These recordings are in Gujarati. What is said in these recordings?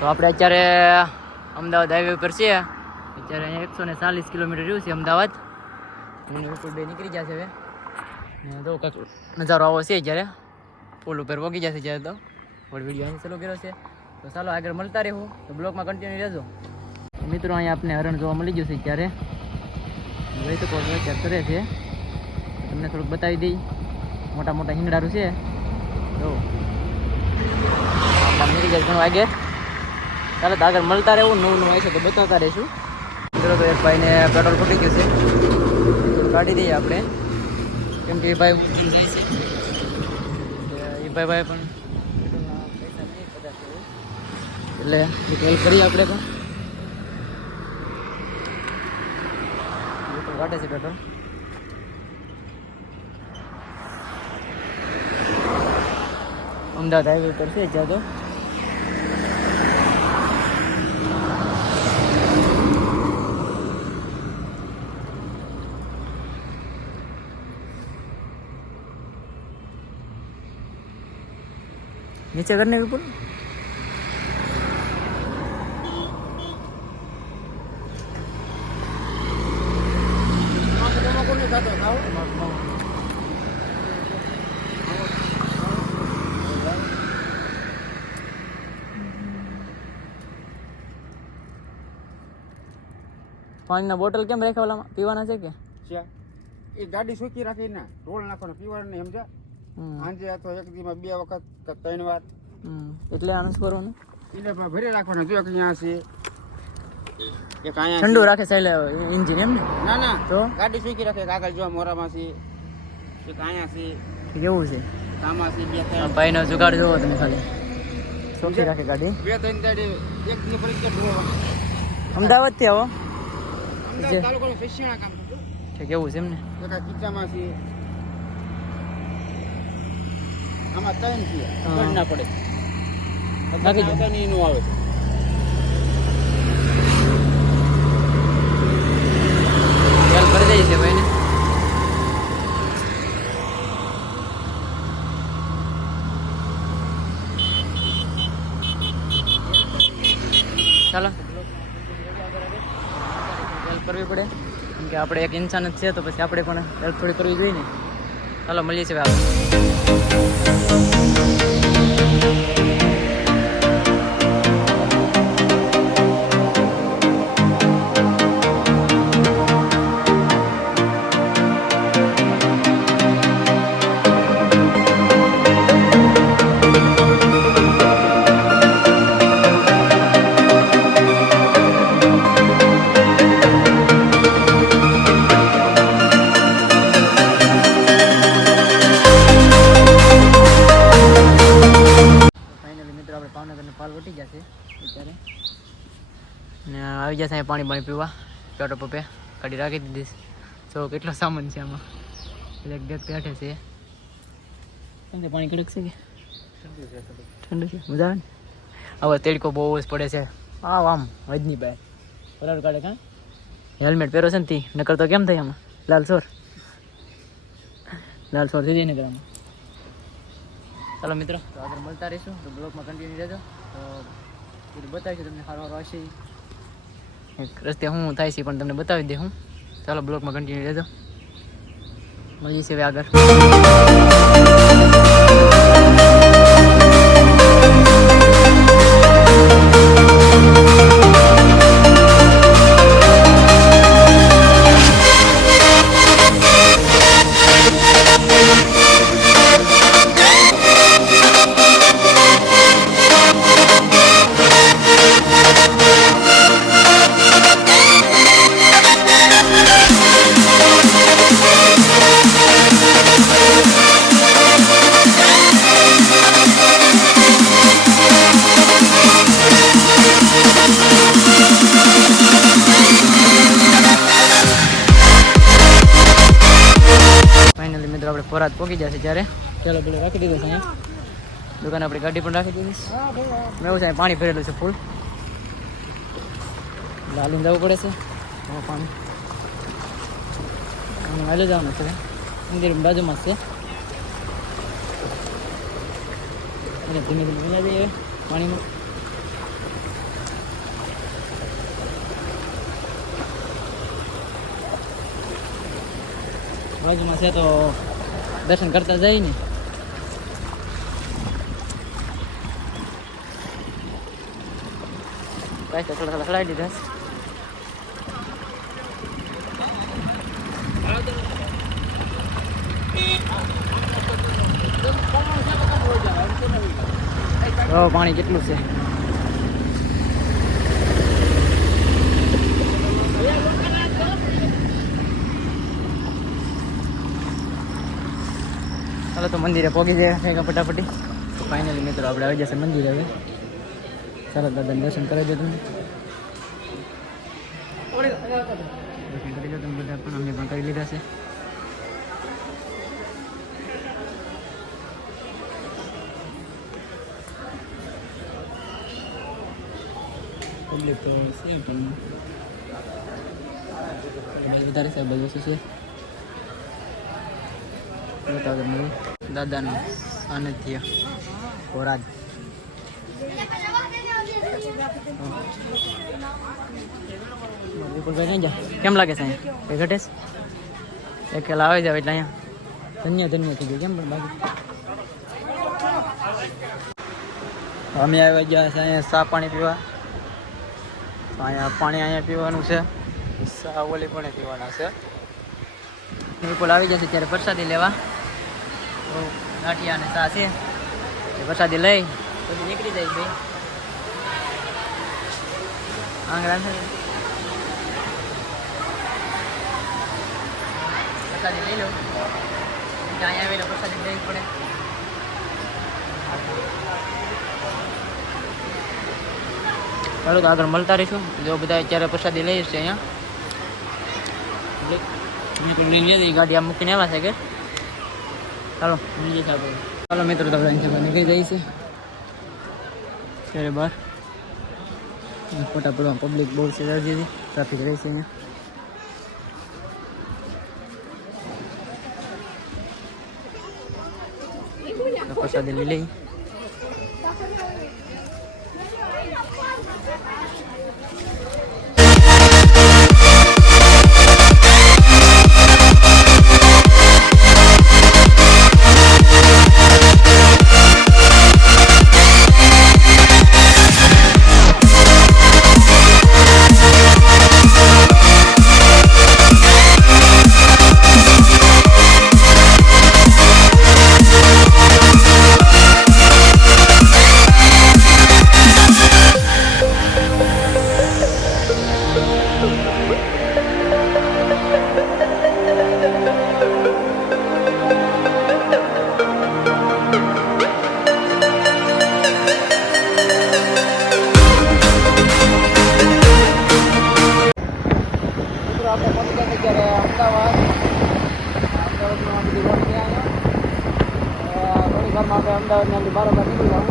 તો આપણે અત્યારે અમદાવાદ હાઈવે ઉપર છે. અત્યારે અહીંયા 140 કિલોમીટર રહ્યું છે અમદાવાદ. એની ઉપર બે નીકળી જશે હવે. ને તો કાંક નજારો આવો છે જ્યારે પુલ ઉપર પહોંચી જશે જ્યારે તો પણ વિડીયો અહીં ચાલુ કર્યો છે. તો ચાલો આગળ મળતા રહેવું, તો બ્લોગમાં કન્ટિન્યુ રહેજો. મિત્રો અહીંયા આપણે હરણ જોવા મળી જશે ત્યારે જોઈ શકો છો ચેક કરે છે. તમને થોડુંક બતાવી દઈ. મોટા મોટા હિંગડારું છે. જો આપણે નીકળી જાય ઘણું આગળ. ચાલો તો આગળ મળતા રહેવું, નવું આવશે તો બતાવતા રહીશું. મિત્રો તો એક ભાઈને પેટ્રોલ ફૂટી ગયું છે, થોડું કાઢી દઈએ આપણે, કેમ કે એ ભાઈ પણ પૈસા નહીં કદાચ એટલે હેલ્પ કરીએ આપણે પણ. કાઢે છે પેટ્રોલ. અમદાવાદ હાઈવે ઉપર છે જ્યાં તો નીચે કરને વિપુલ. પાણીના બોટલ કેમ રાખ્યા ઓલામાં? પીવાના છે કે એ ગાડી સૂકી રાખી ને ઢોળ નાખવાનો, પીવાનું નહીં સમજા. સાંજે અથવા એક દીમાં 2 વખત કે 3 વાર એટલે આનંદ કરવાનું. એટલે ભરી રાખવાનો. જો અહીંયા છે એક અહીંયા ઠંડુ રાખે સાઈલે એન્જિન એમ ને? ના ના, તો ગાડી સૂકી રાખે. કાગળ જો મોરામાં છે, એક અહીંયા છે, કેવું છે આમાં છે. 2-3 ભાઈનો જુગાડ જોવો તમે ખાલી. સૂકી રાખે ગાડી. 2-3 ગાડી એક દી ભરી કે ઢોળ. અમદાવાદ થી આવો અમદાવાદ તાલુકાનું ફેશિયાળા કામ થતું છે. કેવું છે એમ ને? એક આ કિચ્ચામાં છે, આમાં 3 છે. ખબર ના પડે નાખી દો. નું આવે છે. તેલ ભરી દઈએ છે ભાઈને. ચાલો હેલ્પ કરવી પડે, કેમ કે આપણે એક ઇન્સાન જ છે તો પછી આપણે પણ હેલ્પ થોડી કરવી જોઈએ ને. ચાલો મળીએ છીએ આગળ. પાલ વટી જશે અત્યારે ને આવી જશે અહીં પાણી પીવા. પેટો પપ્પે ગાડી રાખી દીધી. જો કેટલો સામાન છે આમાં. એક બેગ બેઠે છે. કેમ કે પાણી કડક છે કે ઠંડુ છે? મજા આવે ને? હવે તેડકો બહુ જ પડે છે. આમ વજની ભાઈ પલાડ કાઢે. કાં હેલ્મેટ પહેરો છે ને તી નકર તો કેમ થાય આમાં? લાલ સોર થઈ જાય નકર આમાં. ચાલો મિત્રો તો આગળ મળતા રહીશું, તો બ્લોગમાં કન્ટિન્યુ રહેજો. તો બધું બતાવીશું તમને. સારો હશે એક રસ્તે શું થાય છે પણ તમને બતાવી દે હું. ચાલો બ્લોગમાં કન્ટિન્યુ રહેજો, મળીએ છીએ હવે આગળ. આપણે ફરાદ પહોંચી જશે ત્યારે. ચાલો પેલો રાખી દીધો છે અહીંયા દુકાન. આપણી ગાડી પણ રાખી દીધી. મેં એવું છે પાણી ભરેલું છે ફૂલ. લાલીને જવું પડે છે પાણી. હાલે જવાનું છે મંદિર બાજુમાં જ છે. અને ધીમે ધીમે જઈએ પાણીમાં. બાજુમાં છે તો દર્શન કરતા જાય ને. ભાઈ તો થોડા હલાવી દીધા છે. પાણી કેટલું છે. ચાલો તો મંદિરે પહોંચી જાય ફટાફટી. તો ફાઇનલી મિત્રો આપણે આવી જશે મંદિરે હવે. ચાલો દાદાને દર્શન કરાવી દો તમે. દર્શન કરી દો તમે બધા પણ, અમને પણ કરી લીધા છે. પબ્લિક તો છે પણ વધારે છે, બધું વસ્તુ છે. દાદાનું સાનિધ્ય ખોરાક. કેમ લાગે છે અહીંયા કઈ ઘટે છે? એકેલા આવી જાવ એટલે અહીંયા ધન્ય ધન્ય થઈ ગયું. કેમ પણ બાકી અમે આવી ગયા છે અહીંયા ચા પાણી પીવા. અહીંયા પાણી અહીંયા પીવાનું છે, ચા ઓલી પણ પીવાના છે. નિકોલ આવી જશે ત્યારે પ્રસાદી લેવા. તો ગાંઠિયા અને ચા છે એ પ્રસાદી લઈ પછી નીકળી જાય ભાઈ આંગળા છે. પ્રસાદી લઈ લો, અહીંયા આવેલો પ્રસાદી લેવી પડે. ચાલો તો આગળ મળતા રહીશું. જો બધા અત્યારે પ્રસાદી લઈએ છે અહીંયા ગાડી આ મૂકીને આવ્યા છે કે ચાલો બીજી સાહેબ. ચાલો મિત્રો તો આપણે નીકળી જાય છે ત્યારે બહાર. ફોટા પડવા પબ્લિક બહુ છે, ટ્રાફિક રહે છે અહીંયા. પ્રસાદી લઈ લઈ. અમદાવાદની બરાબર નીકળી જાઉં.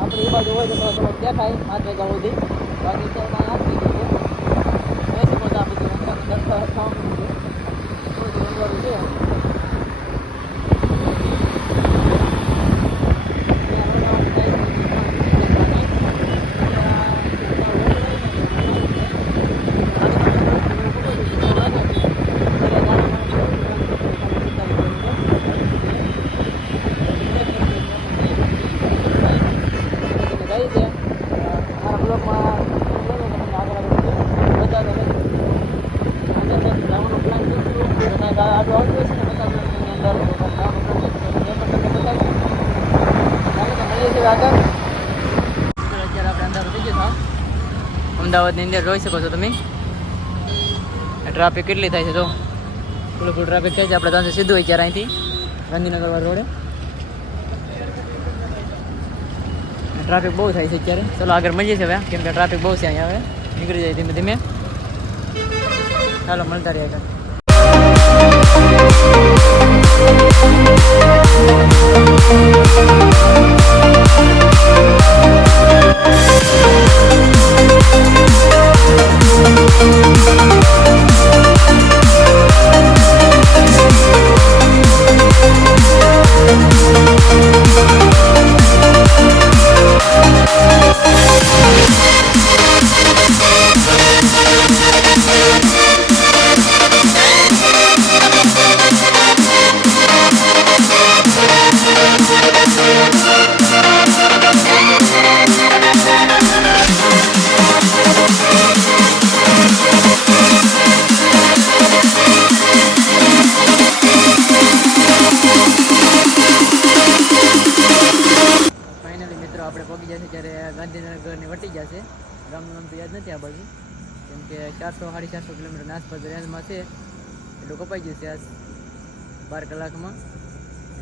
આપણી એ બાજુ હોય તો થોડો દેખાય 5 વાગ્યા સુધી. બાકી છે આપી દીધું બેસી પોતા આપી દીધું છે. અમદાવાદની અંદર જોઈ શકો છો તમે ટ્રાફિક કેટલી થાય છે. તો ફૂલ ટ્રાફિક થાય છે. આપણે ત્યાં સીધું હોય ત્યારે અહીંથી ગાંધીનગર વાળા રોડે ટ્રાફિક બહુ થાય છે અત્યારે. ચલો આગળ મળીએ છીએ હવે, કેમ કે ટ્રાફિક બહુ છે અહીંયા. હવે નીકળી જાય ધીમે ધીમે. ચાલો મળતા રહીએ આગળ. અત્યારે ગાંધીનગરની વટી જશે. ગામનું નામ તો યાદ નથી આ બાજુ, કેમ કે 400-450 કિલોમીટરની આસપાસ રેન્જમાં છે. એટલું કપાઈ ગયું છે આ 12 કલાકમાં.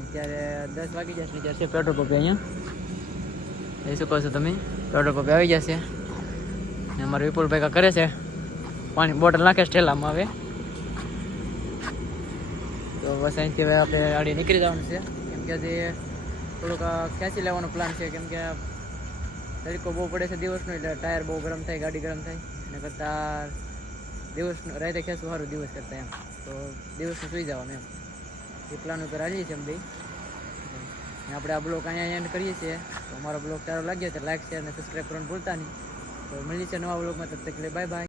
અત્યારે 10 વાગી જશે ને ત્યારે પેટ્રોલ પંપે અહીંયા એ શું કહો છો તમે, પેટ્રોલ પંપે આવી જશે. ને અમારા વિપુલભાઈ કા કરે છે, પાણી બોટલ નાખે સ્ટેલામાં આવે. તો બસ અહીંથી હવે આપણે ગાડી નીકળી જવાનું છે, કેમ કે હજી થોડુંક ખેંચી લેવાનો પ્લાન છે, કેમ કે તડકો બહુ પડે છે દિવસનો, એટલે ટાયર બહુ ગરમ થાય, ગાડી ગરમ થાય. એના કરતાં દિવસનું રાતે ખેંચવું સારું દિવસ કરતાં એમ. તો દિવસનું સુઈ જવાનું એમ એ પ્લાન ઉપર હાલીએ છીએ અમે. આપણે આ બ્લોગ અહીંયા એન્ડ કરીએ છીએ. તો અમારો બ્લોગ સારો લાગ્યો તો લાઈક શેર અને સબસ્ક્રાઈબ કરવાનું ભૂલતા નહીં. તો મળીએ છીએ નવા બ્લોગમાં, તબ તક લે બાય બાય.